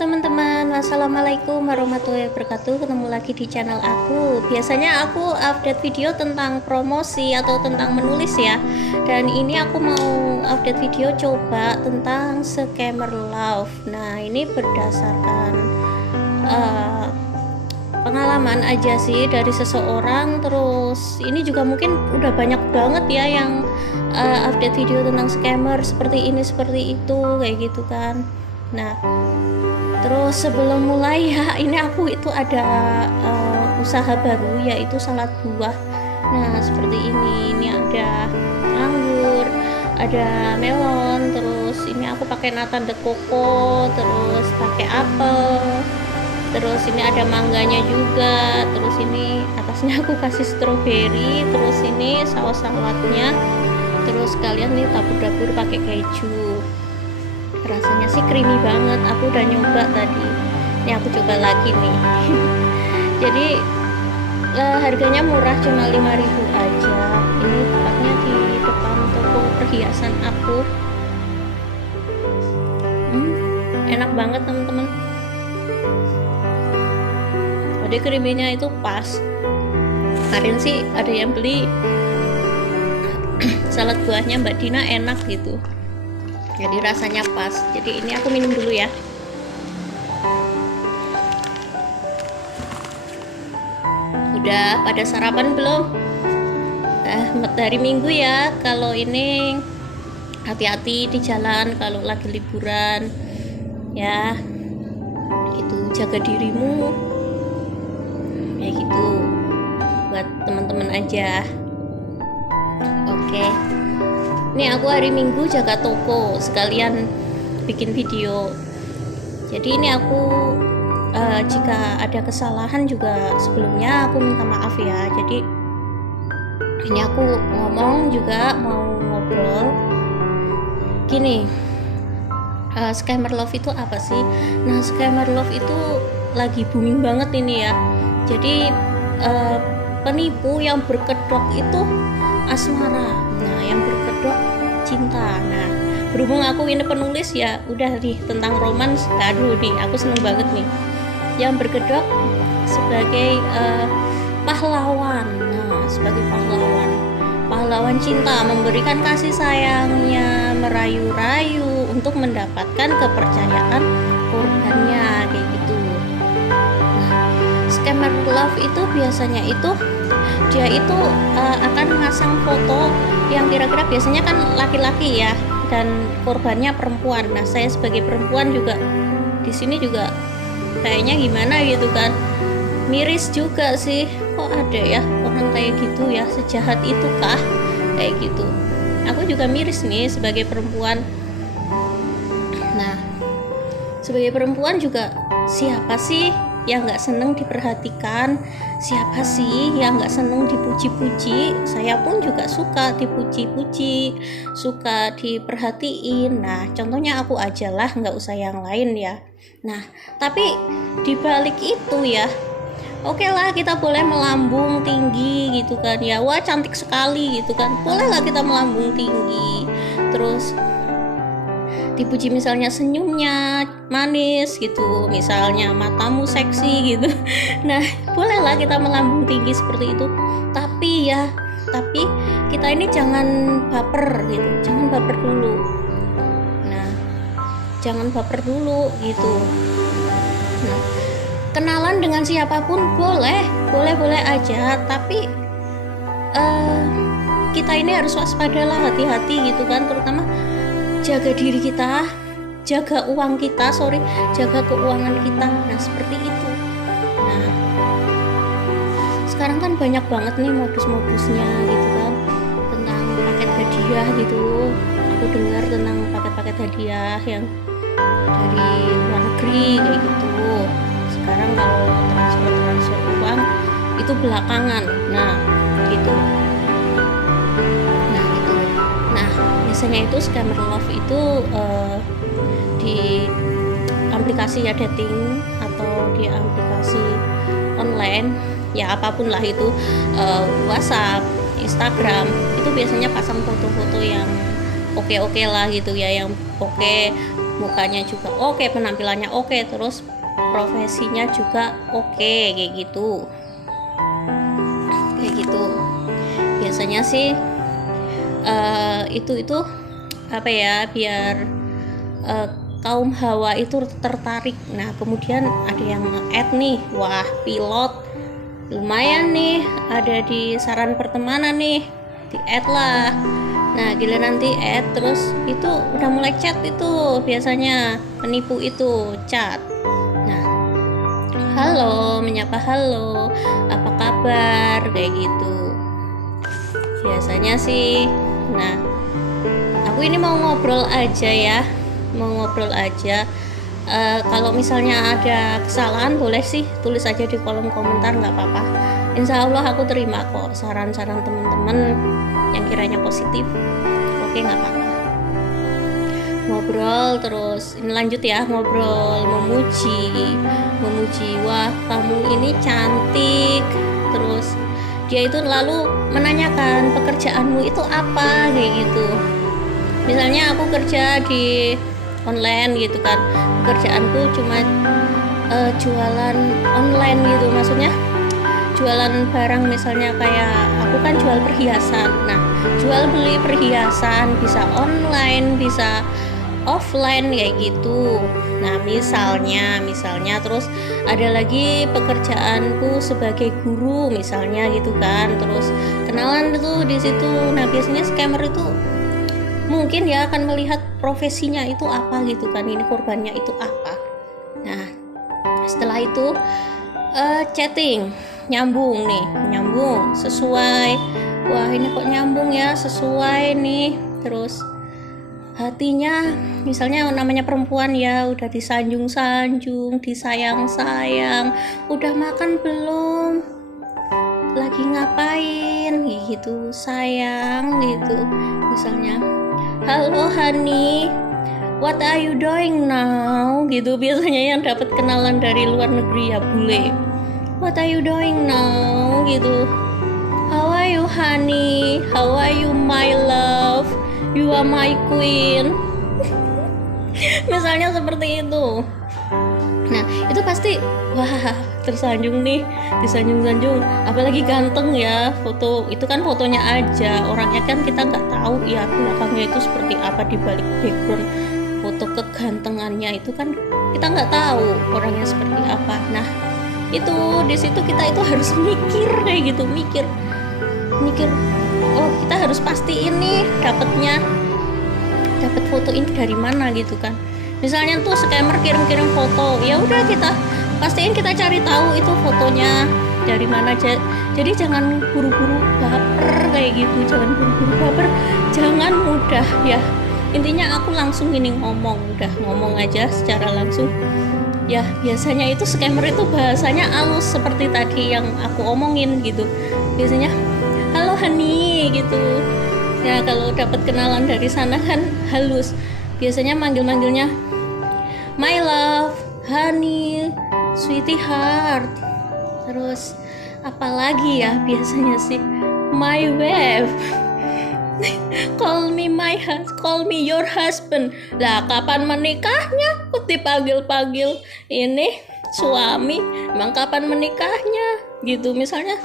teman-teman, wassalamualaikum warahmatullahi wabarakatuh. Ketemu lagi di channel aku. Biasanya aku update video tentang promosi atau tentang menulis ya. Dan ini aku mau update video coba tentang scammer love. Nah, ini berdasarkan pengalaman aja sih dari seseorang. Terus ini juga mungkin udah banyak banget ya yang update video tentang scammer seperti ini, seperti itu, kayak gitu kan. Nah, terus sebelum mulai ya, ini aku itu ada usaha baru, yaitu salad buah. Nah, seperti ini ada anggur, ada melon, terus ini aku pakai nata de coco, terus pakai apel, terus ini ada mangganya juga, terus ini atasnya aku kasih stroberi, terus ini saus saladnya, terus kalian nih tabur-tabur pakai keju. Rasanya sih creamy banget, aku udah nyoba tadi, ini aku coba lagi nih. Jadi harganya murah, cuma 5.000 aja. Ini tepatnya di depan toko perhiasan aku. Enak banget teman-teman. Jadi creamy-nya itu pas. Kemarin sih ada yang beli salad buahnya Mbak Dina, enak gitu, jadi rasanya pas. Jadi ini aku minum dulu ya. Udah pada sarapan belum? Dari Minggu ya. Kalau ini hati-hati di jalan kalau lagi liburan ya, itu jaga dirimu kayak gitu, buat teman-teman aja. Oke. Ini aku hari Minggu jaga toko sekalian bikin video. Jadi ini aku jika ada kesalahan juga sebelumnya aku minta maaf ya. Jadi ini aku ngomong juga mau ngobrol gini, scammer love itu apa sih? Nah, scammer love itu lagi booming banget ini ya. Jadi penipu yang berkedok itu asmara, nah yang berkedok cinta. Nah, berhubung aku ini penulis ya, udah nih tentang romans. Aduh nih, aku seneng banget nih. Yang berkedok sebagai pahlawan. Nah, sebagai pahlawan cinta, memberikan kasih sayangnya, merayu-rayu untuk mendapatkan kepercayaan korbannya, kayak gitu. Nah, scammer love itu biasanya itu dia itu akan memasang foto yang kira-kira biasanya kan laki-laki ya, dan korbannya perempuan. Nah, saya sebagai perempuan juga di sini juga kayaknya gimana gitu kan, miris juga sih, kok ada ya orang kayak gitu ya, sejahat itu kah kayak gitu. Aku juga miris nih sebagai perempuan. Nah, sebagai perempuan juga siapa sih yang nggak seneng diperhatikan? Siapa sih yang nggak seneng dipuji-puji? Saya pun juga suka dipuji-puji, suka diperhatiin. Nah, contohnya aku aja lah, nggak usah yang lain ya. Nah, tapi dibalik itu ya, oke lah, kita boleh melambung tinggi gitu kan ya, wah cantik sekali gitu kan, boleh lah kita melambung tinggi, terus dipuji misalnya senyumnya manis gitu, misalnya matamu seksi gitu. Nah, bolehlah kita melambung tinggi seperti itu. Tapi kita ini jangan baper gitu, jangan baper dulu. Nah, jangan baper dulu gitu. Nah, kenalan dengan siapapun boleh aja, tapi kita ini harus waspada lah, hati-hati gitu kan, terutama jaga diri kita, jaga jaga keuangan kita. Nah, seperti itu. Nah, sekarang kan banyak banget nih modus-modusnya gitu kan, tentang paket hadiah gitu. Aku dengar tentang paket-paket hadiah yang dari luar negeri kayak gitu. Sekarang kalau transfer uang itu belakangan. Nah, gitu. Biasanya itu scammer love itu di aplikasi ya, dating atau di aplikasi online ya, apapun lah itu, WhatsApp, Instagram, itu biasanya pasang foto-foto yang oke lah gitu ya, yang oke mukanya juga oke, penampilannya oke, terus profesinya juga oke, kayak gitu. Biasanya sih itu apa ya, biar kaum hawa itu tertarik. Nah kemudian ada yang nge-add nih, wah pilot lumayan nih, ada di saran pertemanan nih, di add lah. Nah giliran nanti add, terus itu udah mulai chat, itu biasanya penipu itu chat. Nah halo, menyapa halo, apa kabar, kayak gitu biasanya sih. Nah aku ini mau ngobrol aja ya, kalau misalnya ada kesalahan boleh sih tulis aja di kolom komentar, nggak apa-apa. Insya Allah aku terima kok saran-saran teman-teman yang kiranya positif. Oke, nggak apa-apa. Ngobrol terus, ini lanjut ya, ngobrol, memuji, wah kamu ini cantik. Terus dia itu lalu menanyakan pekerjaanmu itu apa, kayak gitu. Misalnya aku kerja di online gitu kan, pekerjaanku cuma jualan online gitu, maksudnya jualan barang, misalnya kayak aku kan jual perhiasan. Nah jual beli perhiasan bisa online, bisa offline, kayak gitu. Nah misalnya terus ada lagi pekerjaanku sebagai guru misalnya gitu kan, terus kenalan itu di situ. Nah biasanya scammer itu mungkin ya akan melihat profesinya itu apa gitu kan, ini korbannya itu apa. Nah setelah itu chatting, nyambung sesuai, wah ini kok nyambung ya, sesuai nih. Terus hatinya, misalnya namanya perempuan ya, udah disanjung-sanjung, disayang-sayang, udah makan belum, lagi ngapain gitu, sayang gitu. Misalnya halo honey, what are you doing now, gitu. Biasanya yang dapat kenalan dari luar negeri ya bule, what are you doing now gitu. How are you honey, how are you my love, you are my queen. Misalnya seperti itu. Nah itu pasti wah tersanjung nih, disanjung-sanjung, apalagi ganteng ya. Foto itu kan fotonya aja, orangnya kan kita nggak tahu ya belakangnya itu seperti apa, di balik background foto kegantengannya itu kan kita nggak tahu orangnya seperti apa. Nah itu di situ kita itu harus mikir kayak gitu, mikir oh kita harus pastiin nih dapat foto ini dari mana gitu kan. Misalnya tuh scammer kirim foto, ya udah kita pastiin, kita cari tahu itu fotonya dari mana aja. Jadi jangan buru-buru baper kayak gitu, jangan mudah ya. Intinya aku langsung ini ngomong aja secara langsung ya. Biasanya itu scammer itu bahasanya halus seperti tadi yang aku omongin gitu. Biasanya halo honey gitu ya, kalau dapat kenalan dari sana kan halus. Biasanya manggilnya my love, honey, sweetie heart. Terus apalagi ya biasanya sih my wife. Call me your husband. Lah kapan menikahnya? Dipanggil ini suami, emang kapan menikahnya gitu. Misalnya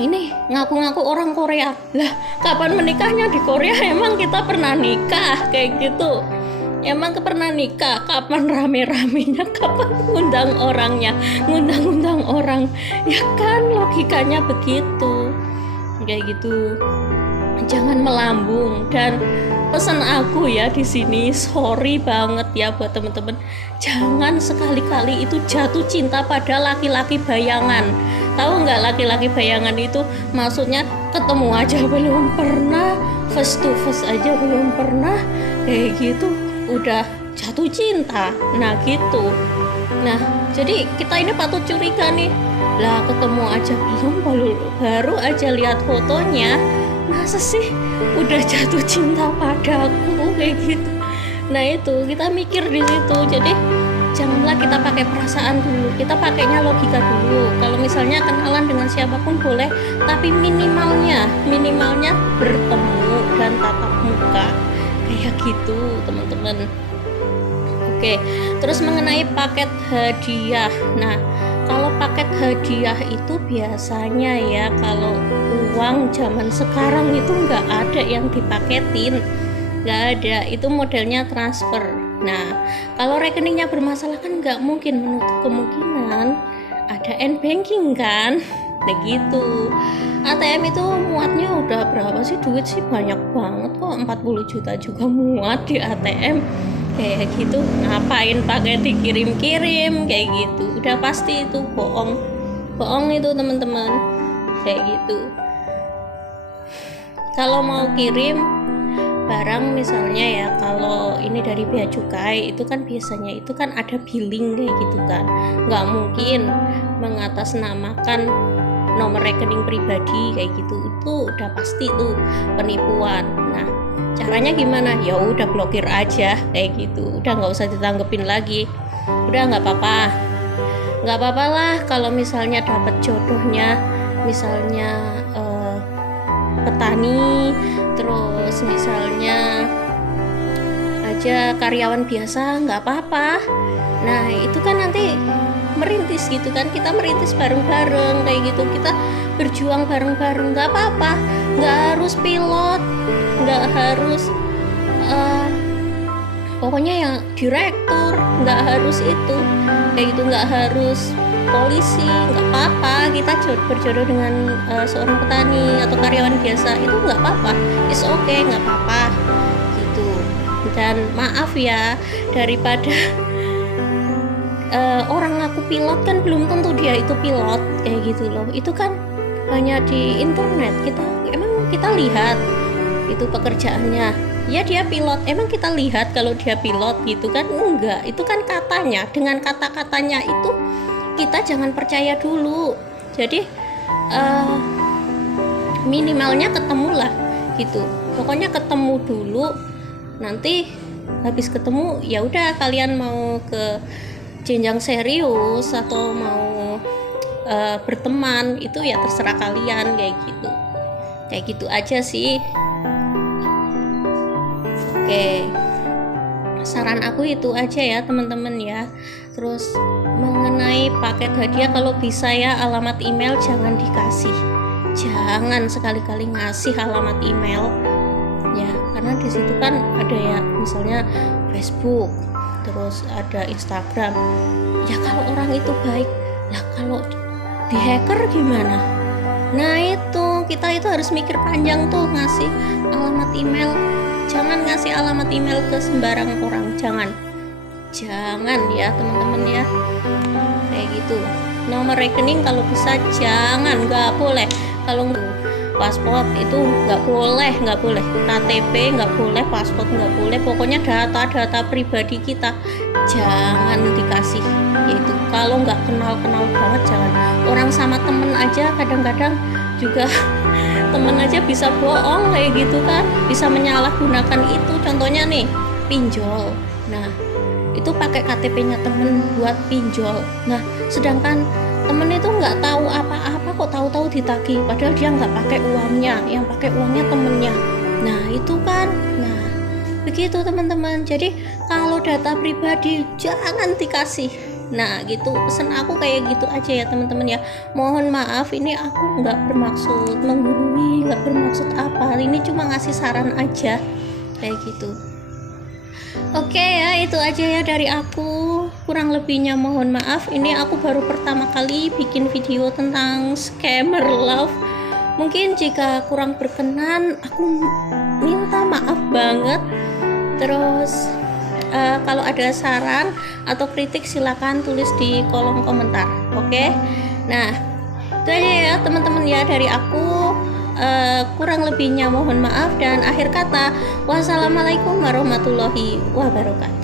ini ngaku-ngaku orang Korea, lah kapan menikahnya di Korea, emang kita pernah nikah kayak gitu. Emang pernah nikah, kapan rame-ramenya, kapan ngundang orang ya kan, logikanya begitu kayak gitu. Jangan melambung. Dan pesan aku ya di sini, sorry banget ya buat temen-temen, jangan sekali-kali itu jatuh cinta pada laki-laki bayangan. Tahu nggak laki-laki bayangan itu maksudnya ketemu aja belum pernah, face to face aja belum pernah, kayak gitu udah jatuh cinta. Nah gitu. Nah jadi kita ini patut curiga nih, lah ketemu aja belum, baru aja lihat fotonya, masa sih udah jatuh cinta padaku kayak gitu. Nah itu kita mikir di situ. Jadi janganlah kita pakai perasaan dulu, kita pakainya logika dulu. Kalau misalnya kenalan dengan siapapun boleh, tapi minimalnya bertemu dan tatap muka kayak gitu teman-teman. Oke, terus mengenai paket hadiah. Nah, kalau paket hadiah itu biasanya ya, kalau uang zaman sekarang itu nggak ada yang dipaketin, nggak ada, itu modelnya transfer. Nah, kalau rekeningnya bermasalah kan nggak mungkin menutup kemungkinan ada n-banking kan. Nah gitu, ATM itu muatnya udah berapa sih, duit sih banyak banget kok, 40 juta juga muat di ATM. Kayak gitu, ngapain pakai dikirim-kirim kayak gitu, udah pasti itu bohong itu teman-teman, kayak gitu. Kalau mau kirim barang misalnya ya, kalau ini dari bea cukai itu kan biasanya itu kan ada billing kayak gitu kan, nggak mungkin mengatasnamakan nomor rekening pribadi kayak gitu, itu udah pasti tuh penipuan. Nah, caranya gimana? Ya udah blokir aja kayak gitu, udah nggak usah ditanggepin lagi, udah nggak apa-apa lah. Kalau misalnya dapat jodohnya misalnya petani, terus misalnya aja karyawan biasa, nggak apa-apa. Nah itu kan nanti merintis gitu kan, kita merintis bareng-bareng kayak gitu, kita berjuang bareng-bareng, nggak apa-apa, nggak harus pilot, nggak harus pokoknya yang direktur, nggak harus itu kayak gitu, nggak harus polisi, nggak apa-apa. Kita berjodoh dengan seorang petani atau karyawan biasa, itu nggak apa-apa, it's okay, nggak apa-apa gitu. Dan maaf ya, daripada orang ngaku pilot kan belum tentu dia itu pilot kayak gitu loh. Itu kan hanya di internet, kita lihat itu pekerjaannya, ya dia pilot, emang kita lihat kalau dia pilot gitu kan, enggak, itu kan katanya, dengan kata-katanya itu kita jangan percaya dulu. Jadi minimalnya ketemulah gitu, pokoknya ketemu dulu, nanti habis ketemu ya udah, kalian mau ke jenjang serius atau mau berteman, itu ya terserah kalian kayak gitu aja sih. Oke, saran aku itu aja ya teman-teman ya. Terus mengenai paket hadiah, kalau bisa ya alamat email jangan dikasih, jangan sekali-kali ngasih alamat email ya, karena di situ kan ada ya misalnya Facebook, terus ada Instagram ya. Kalau orang itu baik lah, kalau di hacker gimana? Nah itu kita itu harus mikir panjang tuh ngasih alamat email. Jangan ngasih alamat email ke sembarang orang, jangan ya teman-teman ya, kayak gitu. Nomor rekening kalau bisa jangan, nggak boleh. Kalau paspor itu nggak boleh, KTP nggak boleh, paspor nggak boleh, pokoknya data pribadi kita jangan dikasih gitu. Kalau nggak kenal banget jangan. Orang sama temen aja kadang-kadang juga temen aja bisa bohong kayak gitu kan, bisa menyalahgunakan itu. Contohnya nih pinjol, nah itu pakai KTP-nya temen buat pinjol. Nah sedangkan temen itu nggak tahu apa-apa kok tahu-tahu ditagih, padahal dia nggak pakai uangnya, yang pakai uangnya temennya. Nah itu kan, nah begitu teman-teman. Jadi kalau data pribadi jangan dikasih. Nah gitu, pesan aku kayak gitu aja ya teman-teman ya. Mohon maaf, ini aku nggak bermaksud menggurui, nggak bermaksud apa, ini cuma ngasih saran aja kayak gitu. Oke ya, itu aja ya dari aku, kurang lebihnya mohon maaf. Ini aku baru pertama kali bikin video tentang scammer love. Mungkin jika kurang berkenan, aku minta maaf banget. Terus kalau ada saran atau kritik silakan tulis di kolom komentar. Oke? Nah itu aja ya teman-teman ya dari aku. Kurang lebihnya mohon maaf, dan akhir kata wassalamualaikum warahmatullahi wabarakatuh.